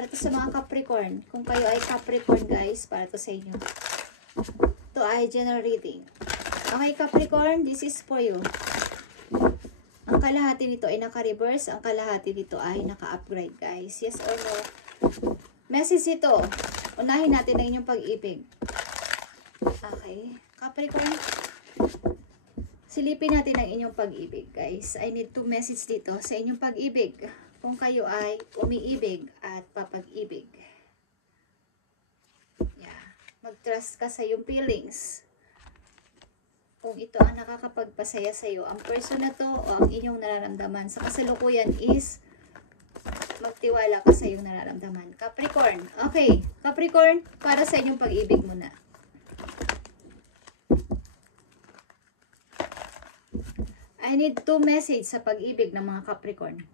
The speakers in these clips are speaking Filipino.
Para to sa mga Capricorn. Kung kayo ay Capricorn guys, para to sa inyo. To ay general reading. Okay Capricorn, this is for you. Ang kalahati nito ay naka-reverse, ang kalahati nito ay naka-upgrade guys. Yes or no? Message ito. Unahin natin ang inyong pag-ibig. Okay. Capricorn, silipin natin ang inyong pag-ibig guys. I need to message dito sa inyong pag-ibig. Kung kayo ay umiibig at papag-ibig. Yeah. Mag-trust ka sa iyong feelings. Kung ito ang nakakapagpasaya sa iyo, ang person na to o ang inyong nararamdaman sa kasalukuyan is magtiwala ka sa iyong nararamdaman. Capricorn. Okay. Capricorn, para sa inyong pag-ibig muna. I need 2 message sa pag-ibig ng mga Capricorn.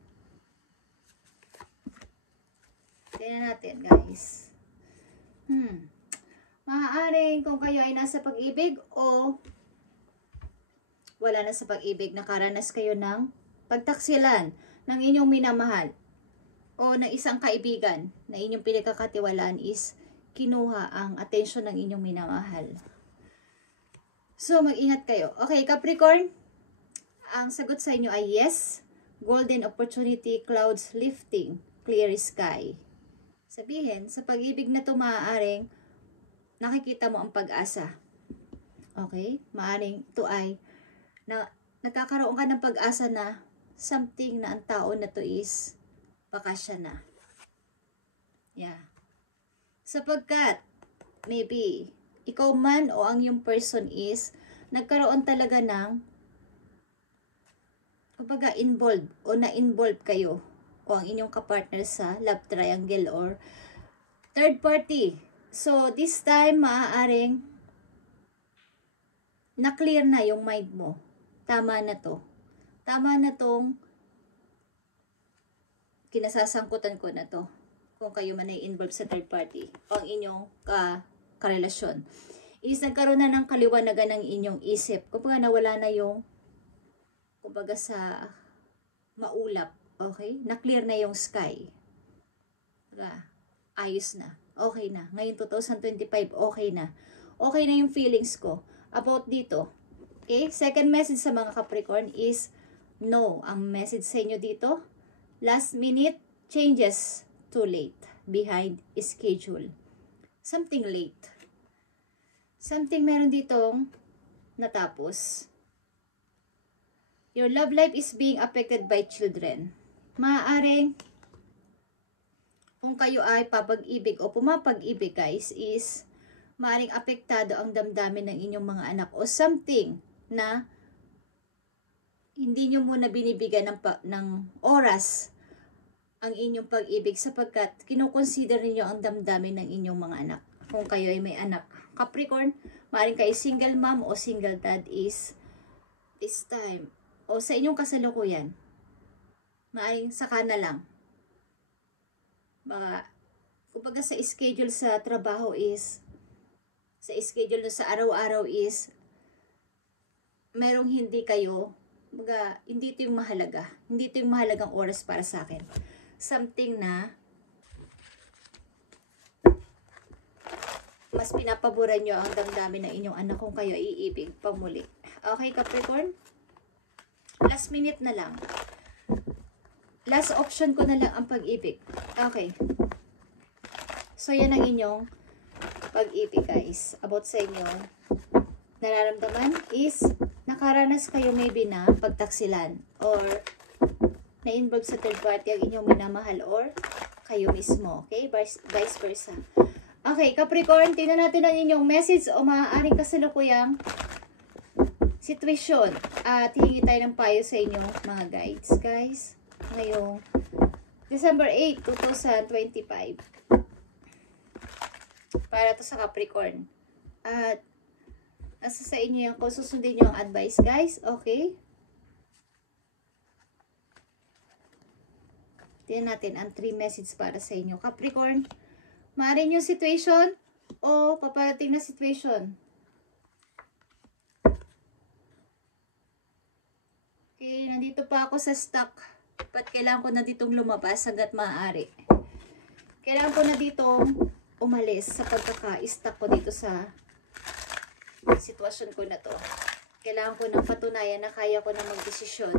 Tingnan natin, guys. Maaaring kung kayo ay nasa pag-ibig o wala na sa pag-ibig, nakaranas kayo ng pagtaksilan ng inyong minamahal o ng isang kaibigan na inyong pinagkakatiwalaan is kinuha ang atensyon ng inyong minamahal. So, mag-ingat kayo. Okay, Capricorn, ang sagot sa inyo ay yes. Golden opportunity, clouds lifting, clear sky. Sabihin, sa pag-ibig na ito maaaring nakikita mo ang pag-asa. Okay? Maaaring ito ay nagkakaroon ka ng pag-asa na something na ang tao na to is bakasya na. Yeah. Sapagkat, maybe, ikaw man o ang yung person is nagkaroon talaga ng kumbaga involved o na-involve kayo o ang inyong kapartner sa love triangle or third party. So, this time, maaaring na-clear na yung mind mo. Tama na to. Tama na tong kinasasangkutan ko na to. Kung kayo man ay involved sa third party o ang inyong karelasyon. Is nagkaroon na ng kaliwanagan ng inyong isip. Kumbaga nawala na yung kumbaga sa maulap. Okay? Na-clear na yung sky. Ayos na. Okay na. Ngayon 2025, okay na. Okay na yung feelings ko about dito. Okay? Second message sa mga Capricorn is no. Ang message sa inyo dito, last minute changes, too late, behind schedule. Something late. Something meron ditong natapos. Your love life is being affected by children. Maaaring, kung kayo ay papag-ibig o pumapag-ibig guys, is maaaring apektado ang damdamin ng inyong mga anak o something na hindi nyo muna binibigyan ng oras ang inyong pag-ibig sapagkat kinukonsider niyo ang damdamin ng inyong mga anak. Kung kayo ay may anak. Capricorn, maaaring kayo single mom o single dad is this time o sa inyong kasalukuyan. Maaaring saka na lang. Baka, kumbaga sa schedule sa trabaho is, sa schedule sa araw-araw is, merong hindi kayo, kumbaga, hindi ito yung mahalaga. Hindi ito yung mahalagang oras para sa akin. Something na, mas pinapaboran nyo ang damdamin ng inyong anak kung kayo iibig pamuli. Okay, Capricorn? Last minute na lang. Last option ko na lang ang pag-ibig. Okay. So, yan ang inyong pag-ibig, guys. About sa inyong nararamdaman is nakaranas kayo maybe na pagtaksilan or na-involve sa third party ang inyong minamahal or kayo mismo. Okay? Vice versa. Okay, Capricorn, tingnan natin ang inyong message o maaaring kasalukuyang sitwasyon. At hihingi tayo ng payo sa inyong mga guides, guys. Ngayong December 8, 2025. Para to sa Capricorn. At nasa sa inyo yung kung susundin nyo ang advice, guys. Okay? Tingnan natin ang 3 message para sa inyo. Capricorn, maaaring yung situation o paparating na situation. Okay, nandito pa ako sa stock. Ba't kailangan ko na ditong lumabas hanggat maaari? Kailangan ko na ditong umalis sa pagkaka-stuck ko dito sa sitwasyon ko na to. Kailangan ko ng patunayan na kaya ko na magdesisyon.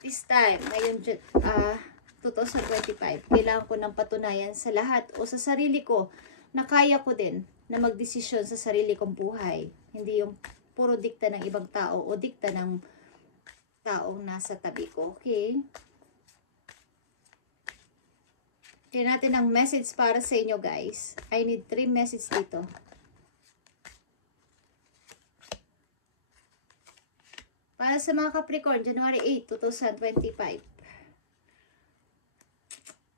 This time, ngayon 2025, kailangan ko ng patunayan sa lahat o sa sarili ko na kaya ko din na magdesisyon sa sarili kong buhay. Hindi yung puro dikta ng ibang tao o dikta ng taong nasa tabi ko. Okay? Kaya natin ang message para sa inyo, guys. I need 3 messages dito. Para sa mga Capricorn, January 8, 2025.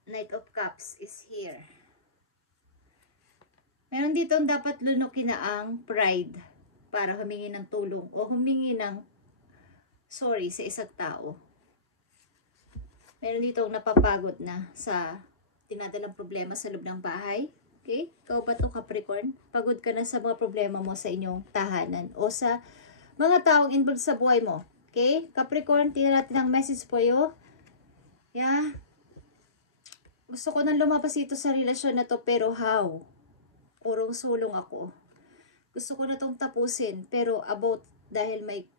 Knight of Cups is here. Meron dito ang dapat lunukin na ang pride para humingi ng tulong o humingi ng sorry sa isang tao. Meron dito ang napapagod na sa dinadalang problema sa loob ng bahay. Okay? Ikaw ba ito, Capricorn? Pagod ka na sa mga problema mo sa inyong tahanan o sa mga taong involved sa buhay mo. Okay? Capricorn, tingnan natin ang message po yo. Yeah. Gusto ko nang lumabas ito sa relasyon na to, pero how? Urong sulong ako. Gusto ko na itong tapusin, pero about, dahil may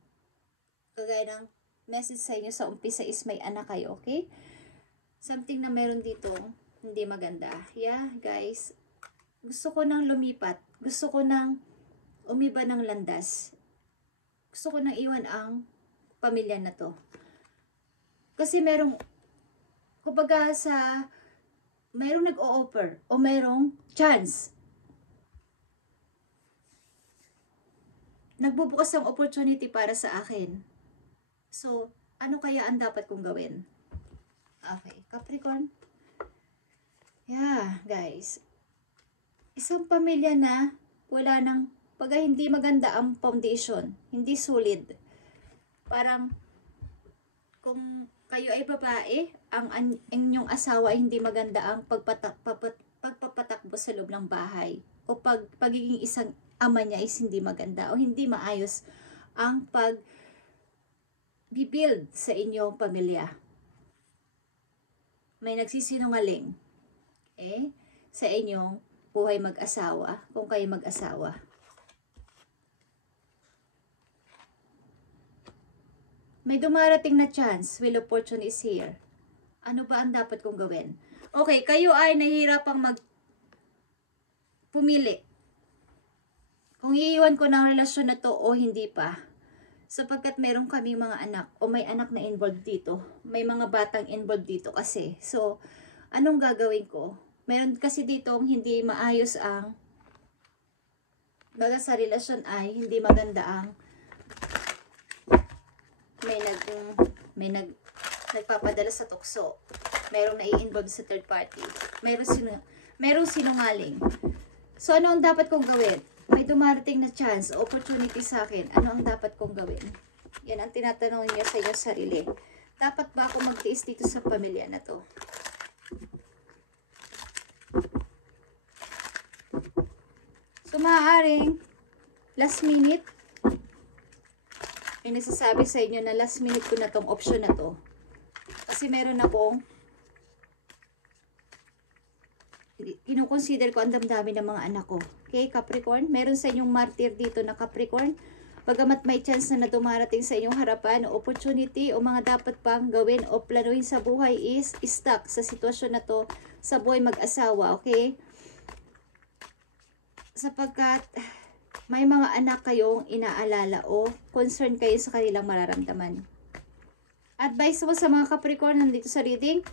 kagaya ng message sa inyo sa umpisa is may anak kayo, okay? Something na meron dito hindi maganda. Yeah, guys. Gusto ko nang lumipat. Gusto ko nang umiba ng landas. Gusto ko nang iwan ang pamilya na to. Kasi merong, kumbaga merong nag-o-offer o merong chance. Nagbubukas ang opportunity para sa akin. So, ano kaya ang dapat kong gawin? Okay, Capricorn. Yeah, guys. Isang pamilya na wala nang, pag hindi maganda ang foundation, hindi solid. Parang, kung kayo ay babae, ang inyong asawa ay hindi maganda ang pagpapatakbo sa loob ng bahay. O pagiging isang ama niya is hindi maganda o hindi maayos ang pag-build sa inyong pamilya. May nagsisinungaling sa inyong buhay mag-asawa, kung kayo mag-asawa. May dumarating na chance, will opportunity is here. Ano ba ang dapat kong gawin? Okay, kayo ay nahihirapang pumili. Kung iiwan ko ng relasyon na to o hindi pa. Sapagkat meron kami mga anak o may anak na involved dito. May mga batang involved dito kasi. So, anong gagawin ko? Meron kasi dito hindi maayos ang baga sa relasyon ay hindi maganda ang nagpapadala sa tukso. Merong nai-involve sa third party. Merong sinungaling. So, ano ang dapat kong gawin? May dumarating na chance, opportunity sa akin. Ano ang dapat kong gawin? Yan ang tinatanong niya sa inyong sarili. Dapat ba ako magtiis dito sa pamilya na to? So, maaaring last minute, may nasasabi sa inyo na last minute ko na tong option na to. Kasi meron akong kinukonsider ko ang damdamin ng mga anak ko. Okay, Capricorn? Meron sa inyong martyr dito na Capricorn. Pagamat may chance na dumarating sa inyong harapan, opportunity o mga dapat pang gawin o planuhin sa buhay is stuck sa sitwasyon na to sa buhay mag-asawa. Okay? Sapagkat may mga anak kayong inaalala o concern kayo sa kanilang mararamdaman. Advice mo sa mga Capricorn nandito sa reading,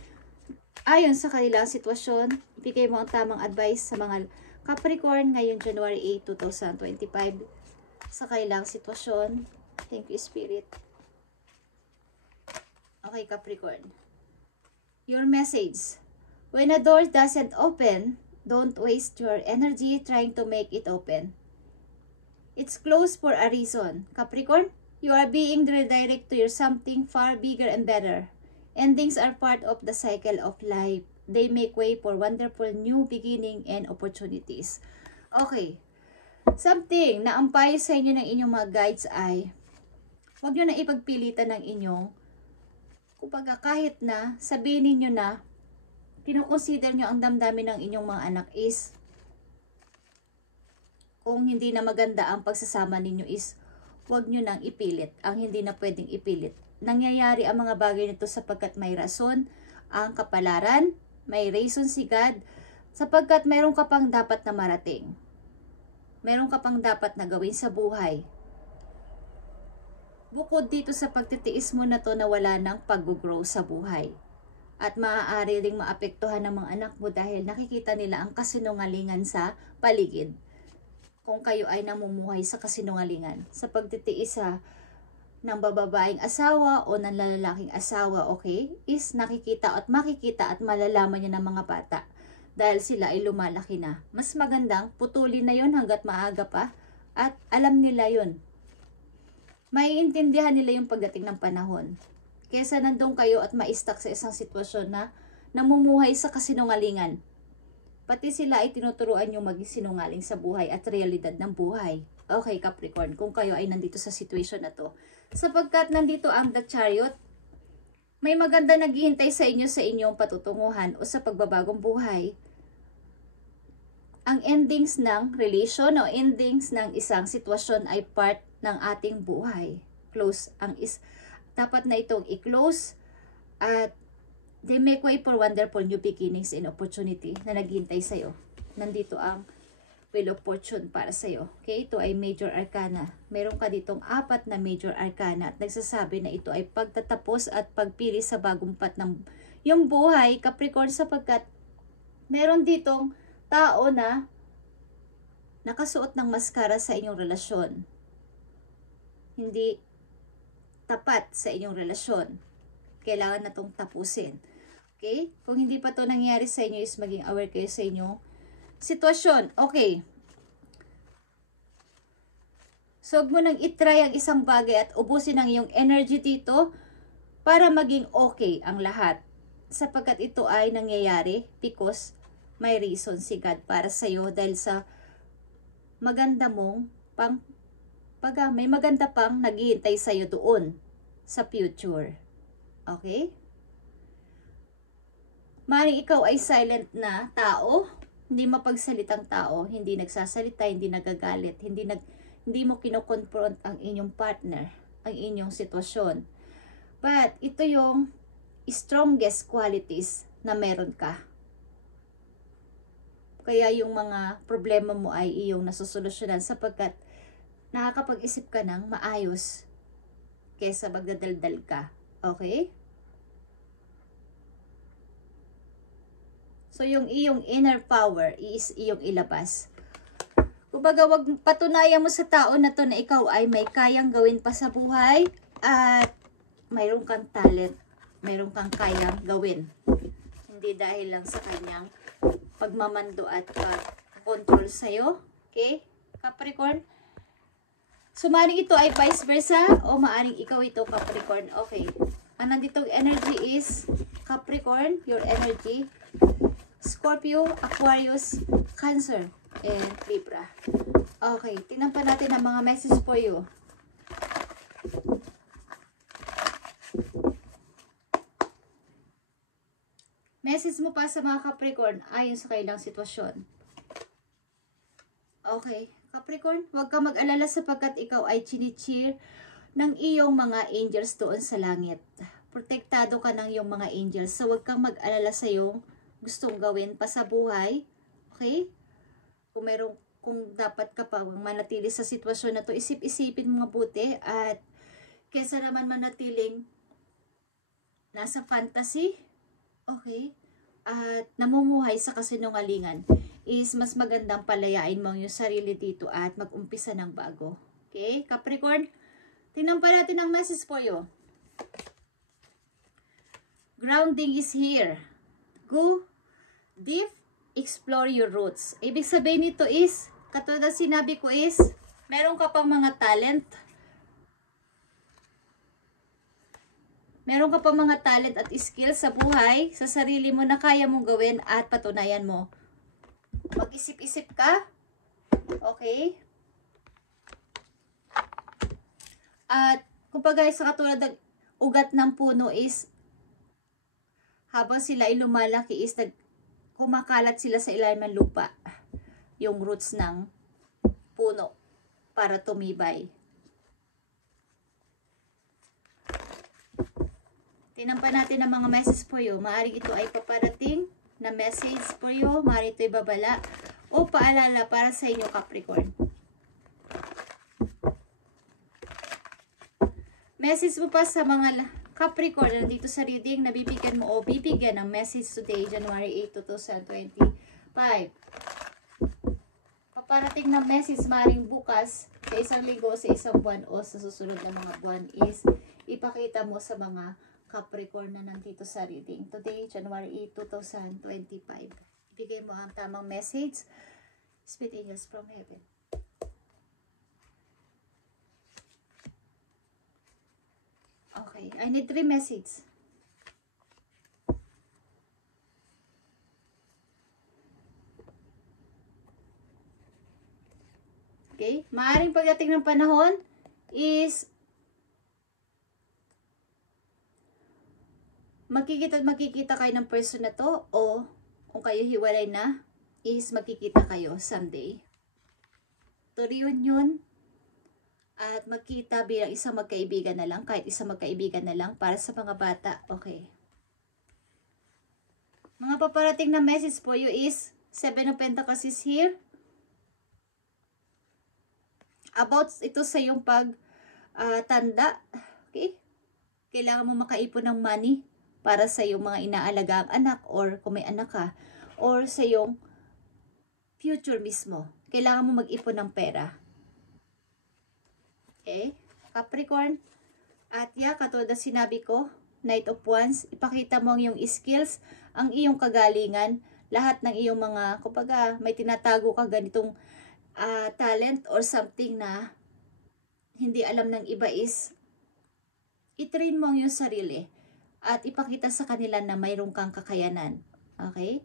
ayon sa kanilang sitwasyon, bigay mo ang tamang advice sa mga Capricorn ngayong January 8, 2025 sa kanilang sitwasyon. Thank you, Spirit. Okay, Capricorn. Your message. When a door doesn't open, don't waste your energy trying to make it open. It's closed for a reason. Capricorn, you are being redirected to your something far bigger and better. Endings are part of the cycle of life. They make way for wonderful new beginning and opportunities. Okay. Something na ang payo sa inyo ng inyong mga guides ay huwag nyo na ipagpilitan ng inyong, kumbaga kahit na sabihin niyo na kinoconsider nyo ang damdamin ng inyong mga anak is, kung hindi na maganda ang pagsasama ninyo is, huwag nyo nang ipilit ang hindi na pwedeng ipilit. Nangyayari ang mga bagay nito sapagkat may rason ang kapalaran, may reason si God, sapagkat meron ka pang dapat na marating. Meron ka pang dapat na gawin sa buhay. Bukod dito sa pagtitiis mo na to na wala nang pag-grow sa buhay. At maaari ring maapektuhan ng mga anak mo dahil nakikita nila ang kasinungalingan sa paligid. Kung kayo ay namumuhay sa kasinungalingan, sa pagtitiis ng bababaeng asawa o ng lalaking asawa, okay, is nakikita at makikita at malalaman niya ng mga bata dahil sila ay lumalaki na. Mas magandang putulin na yon hanggat maaga pa at alam nila yon. Maiintindihan nila yung pagdating ng panahon. Kesa nandun kayo at ma-stuck sa isang sitwasyon na namumuhay sa kasinungalingan. Pati sila ay tinuturuan yung maging sinungaling sa buhay at realidad ng buhay. Okay, Capricorn, kung kayo ay nandito sa situation na to. Sapagkat nandito ang The Chariot, may maganda naghihintay sa inyo sa inyong patutunguhan o sa pagbabagong buhay. Ang endings ng relation o endings ng isang sitwasyon ay part ng ating buhay. Dapat na itong i-close at they make way for wonderful new beginnings and opportunity na naghihintay sa'yo. Nandito ang Wheel of Fortune para sa'yo. Okay, ito ay Major Arcana. Meron ka ditong 4 na Major Arcana at nagsasabi na ito ay pagtatapos at pagpili sa bagong path ng yung buhay, Capricorn, sapagkat meron ditong tao na nakasuot ng maskara sa inyong relasyon. Hindi tapat sa inyong relasyon. Kailangan na itong tapusin. Okay? Kung hindi pa ito nangyari sa inyo is maging aware kayo sa inyong sitwasyon. Okay. So, huwag mo nang itry ang isang bagay at ubusin ang iyong energy dito para maging okay ang lahat. Sapagkat ito ay nangyayari because may reason si God para sa iyo dahil sa maganda mong may maganda pang naghihintay sa iyo doon sa future. Okay? Maring ikaw ay silent na tao, hindi mapagsalitang tao, hindi nagsasalita, hindi nagagalit, hindi mo kino-confront ang inyong partner, ang inyong sitwasyon. But ito yung strongest qualities na meron ka. Kaya yung mga problema mo ay iyong nasusolusyonan sapagkat nakakapag-isip ka ng maayos kesa magdadaldal ka. Okay? So, yung iyong inner power is iyong ilabas. Kumbaga, wag patunayan mo sa tao na to na ikaw ay may kayang gawin pa sa buhay at mayroon kang talent, mayroon kang kayang gawin. Hindi dahil lang sa kanyang pagmamando at pag-control sa'yo. Okay? Capricorn? So, maaaring ito ay vice versa o maaaring ikaw ito, Capricorn. Okay. Ang nanditong energy is Capricorn, your energy, Scorpio, Aquarius, Cancer, and Libra. Okay. Tingnan pa natin ang mga message for you. Message mo pa sa mga Capricorn ayon sa kailang sitwasyon. Okay. Capricorn, huwag ka mag-alala sapagkat ikaw ay chinicheer ng iyong mga angels doon sa langit. Protektado ka ng iyong mga angels. So, huwag kang mag-alala sa iyong gustong gawin pa sa buhay. Okay? Kung dapat ka pa manatili sa sitwasyon na to, isip-isipin mo mabuti at kesa naman manatiling nasa fantasy, okay, at namumuhay sa kasinungalingan, is mas magandang palayain mo yung sarili dito at mag-umpisa ng bago. Okay, Capricorn? Tingnan pa natin ang message for you. Grounding is here. Go deep, explore your roots. Ibig sabihin nito is, katulad sinabi ko is, meron ka pang mga talent. Meron ka pang mga talent at skills sa buhay, sa sarili mo na kaya mong gawin at patunayan mo. Mag-isip-isip ka. Okay? At kumbaga sa katulad ng ugat ng puno is habang sila ay lumalaki is kumakalat sila sa ilalim ng lupa. Yung roots ng puno para tumibay. Tinampan natin ang mga message for you. Maaaring ito ay paparating na message for you. Maaaring ito ay babala o paalala para sa inyo, Capricorn. Message mo pa sa mga Capricorn na nandito sa reading na bibigyan mo o bibigyan ng message today, January 8, 2025. Paparating na message maaaring bukas sa isang linggo, sa isang buwan o sa susunod na mga buwan is ipakita mo sa mga Capricorn na nandito sa reading. Today, January 8, 2025. Ibigay mo ang tamang message. Spirit Angels from Heaven. Okay, I need 3 messages. Okay, maaaring pagdating ng panahon is makikita kayo ng person na to, o kung kayo hiwalay na is makikita kayo someday. To reunion at magkita bilang isang magkaibigan na lang, kahit isang magkaibigan na lang para sa mga bata. Okay. Mga paparating na message po you is 7 of Pentacles is here. About ito sa yung tanda. Okay? Kailangan mo makaipon ng money para sa iyong mga inaalagang anak, or kung may anak ka, or sa iyong future mismo. Kailangan mo mag-ipon ng pera. Okay? Capricorn. At katulad na sinabi ko, Knight of Wands, ipakita mo ang iyong skills, ang iyong kagalingan, lahat ng iyong mga, kumbaga, may tinatago ka ganitong talent or something na hindi alam ng iba is, i-train mo ang iyong sarili at ipakita sa kanila na mayroon kang kakayanan. Okay?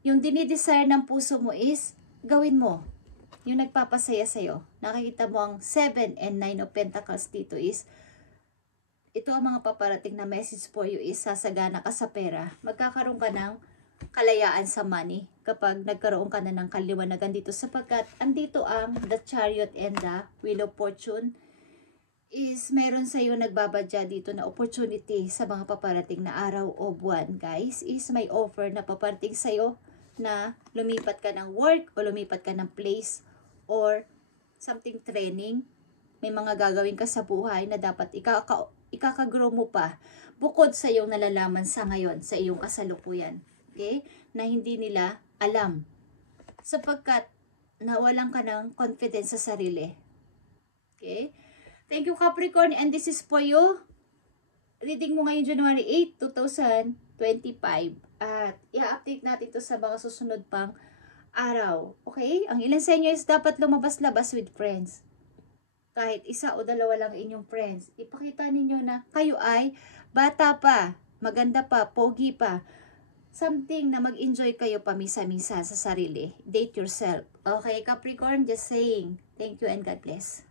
Yung dinidesire ng puso mo is, gawin mo. Yung nagpapasaya sa'yo. Nakikita mo ang 7 and 9 of Pentacles dito is, ito ang mga paparating na message for you is, sasagana ka sa pera. Magkakaroon ka ng kalayaan sa money kapag nagkaroon ka na ng kaliwanagan dito, sapagkat andito ang the Chariot and the Wheel of Fortune is meron sa iyo nagbabadya dito na opportunity sa mga paparating na araw o buwan, guys. Is may offer na paparating sa iyo na lumipat ka ng work o lumipat ka ng place or something training. May mga gagawin ka sa buhay na dapat ikakagrow mo pa bukod sa iyong nalalaman sa ngayon, sa iyong kasalukuyan. Okay? Na hindi nila alam. Sapagkat nawalan ka ng confidence sa sarili. Okay? Thank you, Capricorn, and this is for you. Reading mo ngayon January 8, 2025. At i-update natin ito sa mga susunod pang araw. Okay? Ang ilan sa inyo is dapat lumabas-labas with friends. Kahit isa o dalawa lang inyong friends. Ipakita ninyo na kayo ay bata pa, maganda pa, pogi pa. Something na mag-enjoy kayo pamisa-misa sa sarili. Date yourself. Okay, Capricorn, just saying. Thank you and God bless.